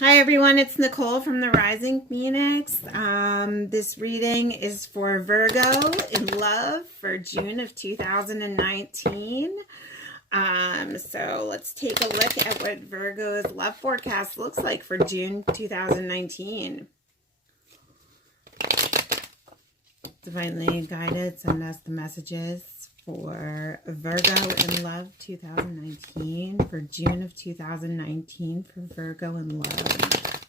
Hi everyone, it's Nicole from the Rising Phoenix. This reading is for Virgo in love for June of 2019. So let's take a look at what Virgo's love forecast looks like for June 2019. Divinely guided, send us the messages for Virgo in love 2019 for June of 2019 for Virgo in love.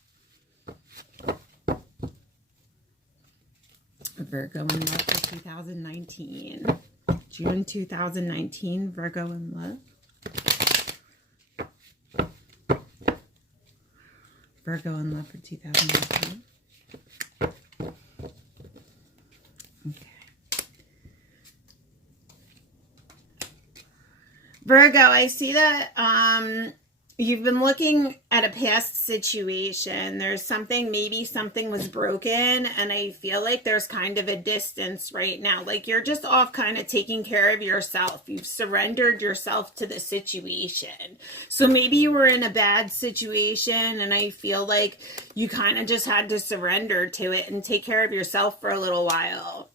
Virgo in love for 2019. June 2019, Virgo in love. Virgo in love for 2019. Virgo, I see that you've been looking at a past situation. There's something, maybe something was broken, and I feel like there's kind of a distance right now. Like you're just off kind of taking care of yourself. You've surrendered yourself to the situation. So maybe you were in a bad situation, and I feel like you kind of just had to surrender to it and take care of yourself for a little while.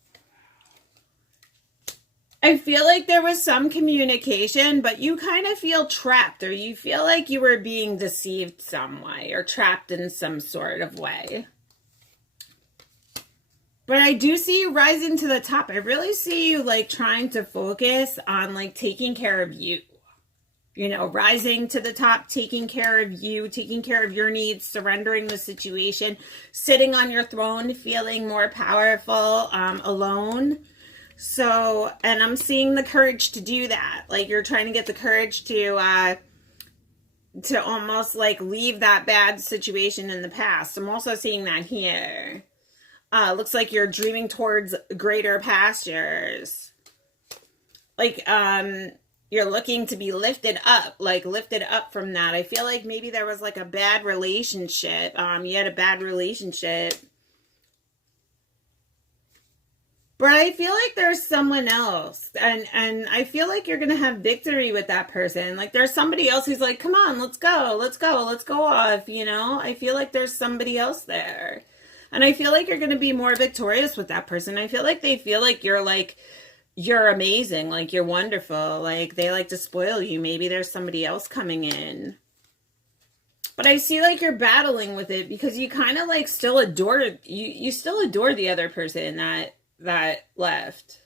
I feel like there was some communication, but you kind of feel trapped, or you feel like you were being deceived some way or trapped in some sort of way. But I do see you rising to the top. I really see you like trying to focus on like taking care of you. You know, rising to the top, taking care of you, taking care of your needs, surrendering the situation, sitting on your throne, feeling more powerful, alone. So, and I'm seeing the courage to do that. Like you're trying to get the courage to almost like leave that bad situation in the past. I'm also seeing that here. Looks like you're dreaming towards greater pastures. Like, you're looking to be lifted up, like lifted up from that. I feel like maybe there was like a bad relationship. You had a bad relationship. But I feel like there's someone else, and I feel like you're going to have victory with that person. Like there's somebody else who's like, come on, let's go off, you know? I feel like there's somebody else there. And I feel like you're going to be more victorious with that person. I feel like they feel like you're amazing, like you're wonderful, like they like to spoil you. Maybe there's somebody else coming in. But I see like you're battling with it because you kind of like still adore, you still adore the other person that left.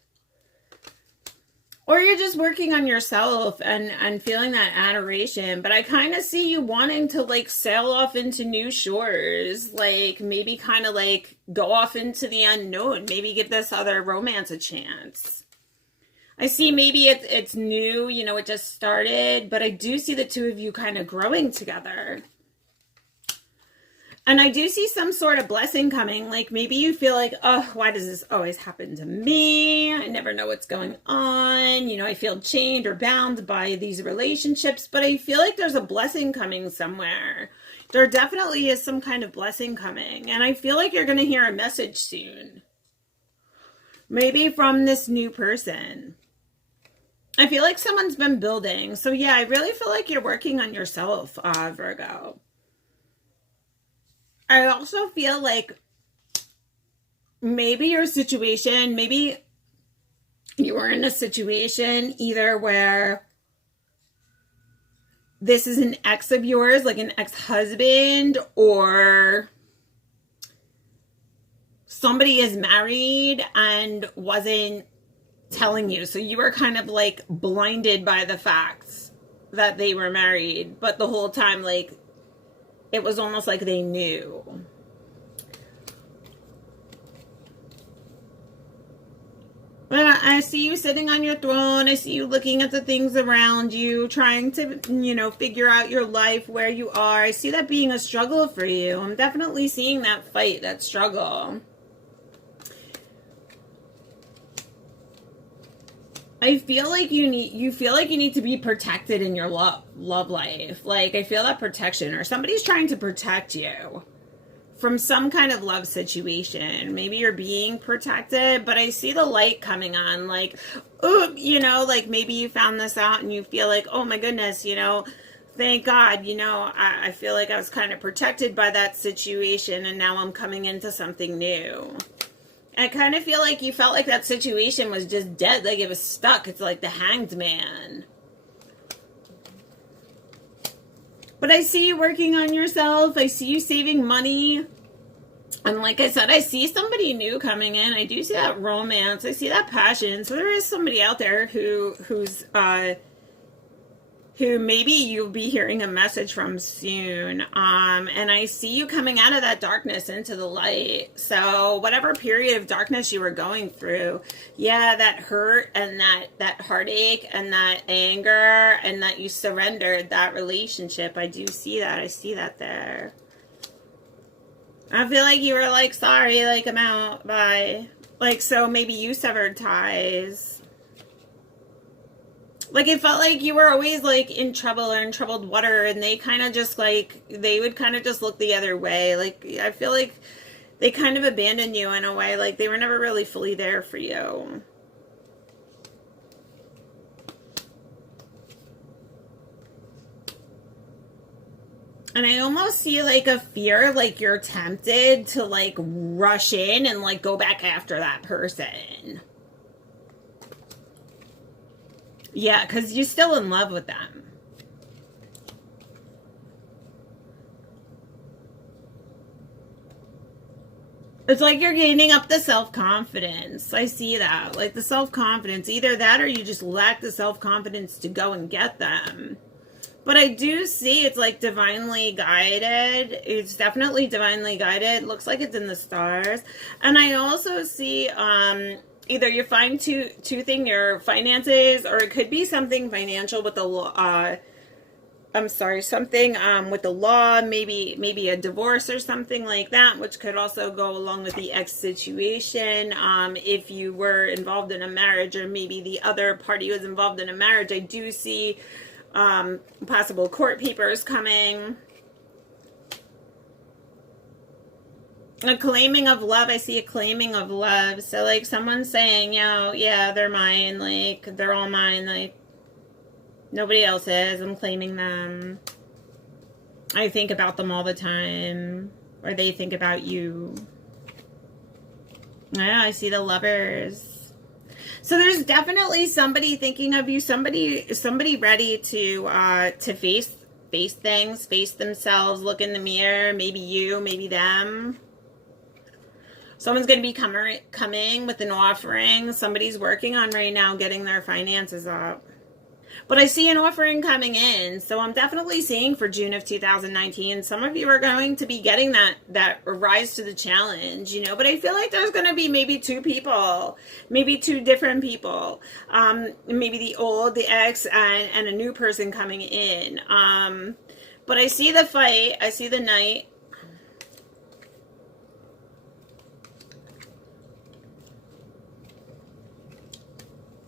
Or you're just working on yourself and feeling that adoration. But I kind of see you wanting to like sail off into new shores. Like maybe kind of like go off into the unknown. Maybe give this other romance a chance. I see maybe it's new, you know, it just started. But I do see the two of you kind of growing together. And I do see some sort of blessing coming. Like maybe you feel like, oh, why does this always happen to me? I never know what's going on. You know, I feel chained or bound by these relationships, but I feel like there's a blessing coming somewhere. There definitely is some kind of blessing coming. And I feel like you're going to hear a message soon. Maybe from this new person. I feel like someone's been building. So yeah, I really feel like you're working on yourself, Virgo. I also feel like maybe your situation, maybe you were in a situation either where this is an ex of yours, like an ex-husband, or somebody is married and wasn't telling you. So you were kind of like blinded by the facts that they were married, but the whole time, like, it was almost like they knew. But I see you sitting on your throne. I see you looking at the things around you, trying to, you know, figure out your life, where you are. I see that being a struggle for you. I'm definitely seeing that fight, that struggle. I feel like you need to be protected in your love life. Like I feel that protection, or somebody's trying to protect you from some kind of love situation. Maybe you're being protected, but I see the light coming on. Like, oh, you know, like maybe you found this out and you feel like, oh my goodness, you know, thank God, you know, I feel like I was kind of protected by that situation, and now I'm coming into something new. I kind of feel like you felt like that situation was just dead, like it was stuck. It's like the Hanged Man. But I see you working on yourself. I see you saving money. And like I said, I see somebody new coming in. I do see that romance. I see that passion. So there is somebody out there who maybe you'll be hearing a message from soon. And I see you coming out of that darkness into the light. So whatever period of darkness you were going through, yeah, that hurt and that heartache and that anger and that you surrendered that relationship. I do see that. I see that there. I feel like you were like, sorry, like I'm out, bye. Like, so maybe you severed ties. Like, it felt like you were always, like, in trouble or in troubled water, and they kind of just, like, they would kind of just look the other way. Like, I feel like they kind of abandoned you in a way. Like, they were never really fully there for you. And I almost see, like, a fear, like, you're tempted to, like, rush in and, like, go back after that person. Yeah, because you're still in love with them. It's like you're gaining up the self-confidence. I see that. Like the self-confidence. Either that or you just lack the self-confidence to go and get them. But I do see it's like divinely guided. It's definitely divinely guided. Looks like it's in the stars. And I also see either you're fine-toothing your finances, or it could be something financial with the law. Something with the law, maybe a divorce or something like that, which could also go along with the ex situation. If you were involved in a marriage, or maybe the other party was involved in a marriage, I do see possible court papers coming. A claiming of love. I see a claiming of love. So like someone's saying, yeah, they're mine. Like they're all mine. Like nobody else is. I'm claiming them. I think about them all the time. Or they think about you. Yeah, I see the Lovers. So there's definitely somebody thinking of you. Somebody ready to face things, face themselves, look in the mirror. Maybe you, maybe them. Someone's going to be coming with an offering. Somebody's working on right now getting their finances up. But I see an offering coming in. So I'm definitely seeing for June of 2019, some of you are going to be getting that rise to the challenge, you know. But I feel like there's going to be maybe two people, maybe two different people. Maybe the ex and a new person coming in. But I see the fight. I see the Knight.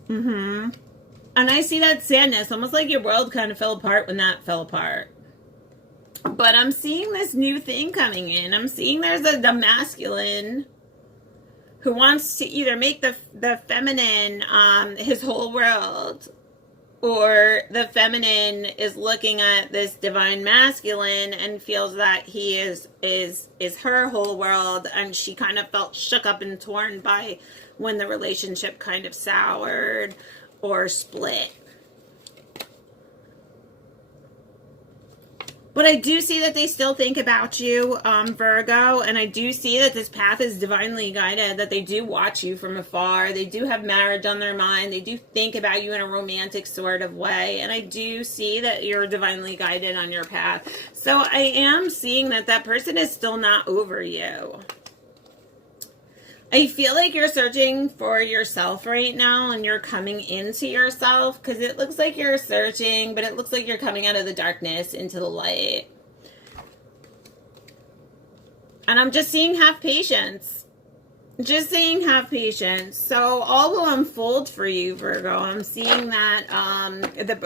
And I see that sadness, almost like your world kind of fell apart when that fell apart. But I'm seeing this new thing coming in. I'm seeing there's the masculine who wants to either make the feminine his whole world, or the feminine is looking at this divine masculine and feels that he is her whole world, and she kind of felt shook up and torn by when the relationship kind of soured or split. But I do see that they still think about you, Virgo, and I do see that this path is divinely guided, that they do watch you from afar. They do have marriage on their mind. They do think about you in a romantic sort of way, and I do see that you're divinely guided on your path. So I am seeing that person is still not over you. I feel like you're searching for yourself right now, and you're coming into yourself, because it looks like you're searching, but it looks like you're coming out of the darkness into the light. And I'm just seeing have patience. Just saying have patience. So all will unfold for you, Virgo. I'm seeing that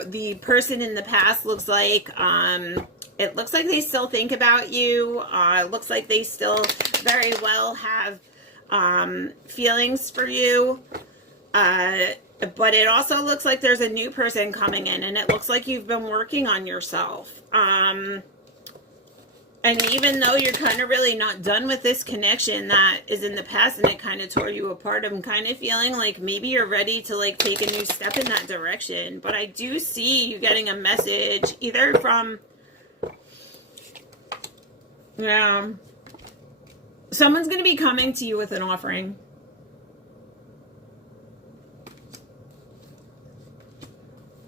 the person in the past looks like it looks like they still think about you. It looks like they still very well have feelings for you. But it also looks like there's a new person coming in, and it looks like you've been working on yourself. And even though you're kind of really not done with this connection that is in the past and it kind of tore you apart, I'm kind of feeling like maybe you're ready to like take a new step in that direction. But I do see you getting a message either from, yeah, someone's going to be coming to you with an offering.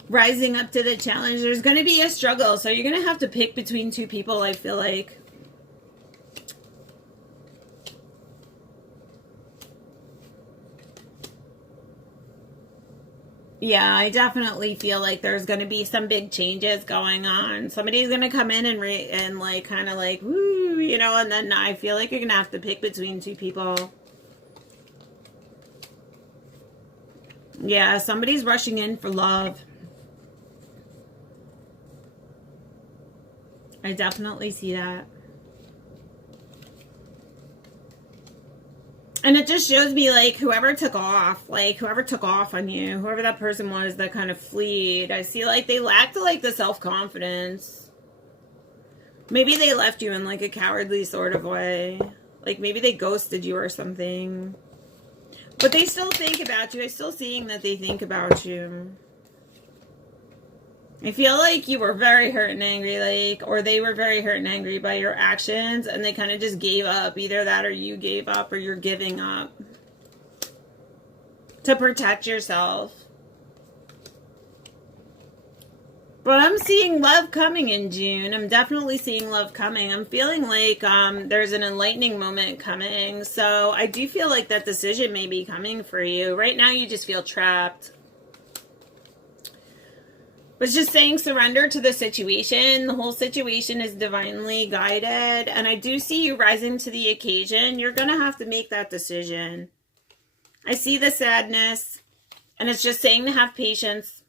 Rising up to the challenge. There's going to be a struggle, so you're going to have to pick between two people, I feel like. Yeah, I definitely feel like there's going to be some big changes going on. Somebody's going to come in and like kind of like, woo, you know, and then I feel like you're going to have to pick between two people. Yeah, somebody's rushing in for love. I definitely see that. And it just shows me, like, whoever took off on you, whoever that person was that kind of fled, I see, like, they lacked, like, the self-confidence. Maybe they left you in, like, a cowardly sort of way. Like, maybe they ghosted you or something. But they still think about you. I'm still seeing that they think about you. I feel like you were very hurt and angry, like, or they were very hurt and angry by your actions, and they kind of just gave up. Either that or you gave up or you're giving up to protect yourself. But I'm seeing love coming in June. I'm definitely seeing love coming. I'm feeling like there's an enlightening moment coming. So I do feel like that decision may be coming for you. Right now you just feel trapped. But it's just saying surrender to the situation. The whole situation is divinely guided. And I do see you rising to the occasion. You're going to have to make that decision. I see the sadness. And it's just saying to have patience.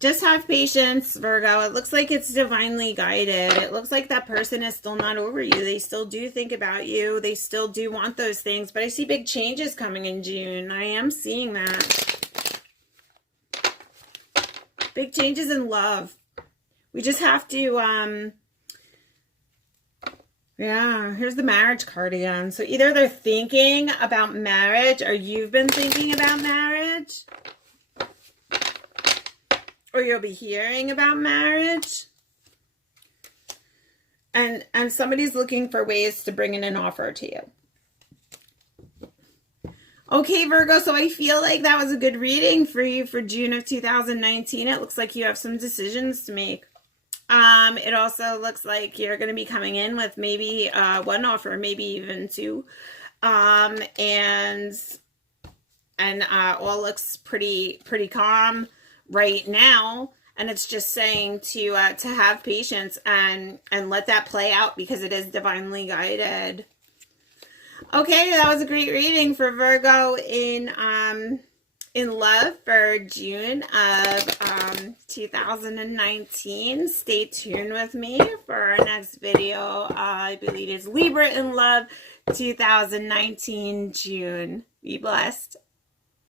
Just have patience, Virgo. It looks like it's divinely guided. It looks like that person is still not over you. They still do think about you. They still do want those things. But I see big changes coming in June. I am seeing that. Big changes in love. We just have to, yeah, here's the marriage card again. So either they're thinking about marriage or you've been thinking about marriage. Or you'll be hearing about marriage. And somebody's looking for ways to bring in an offer to you. Okay, Virgo, so I feel like that was a good reading for you for June of 2019. It looks like you have some decisions to make. It also looks like you're going to be coming in with maybe one offer, maybe even two. And all looks pretty calm right now, and it's just saying to have patience and let that play out because it is divinely guided. Okay, that was a great reading for Virgo in love for June of 2019. Stay tuned with me for our next video. I believe it's Libra in love 2019 June. Be blessed.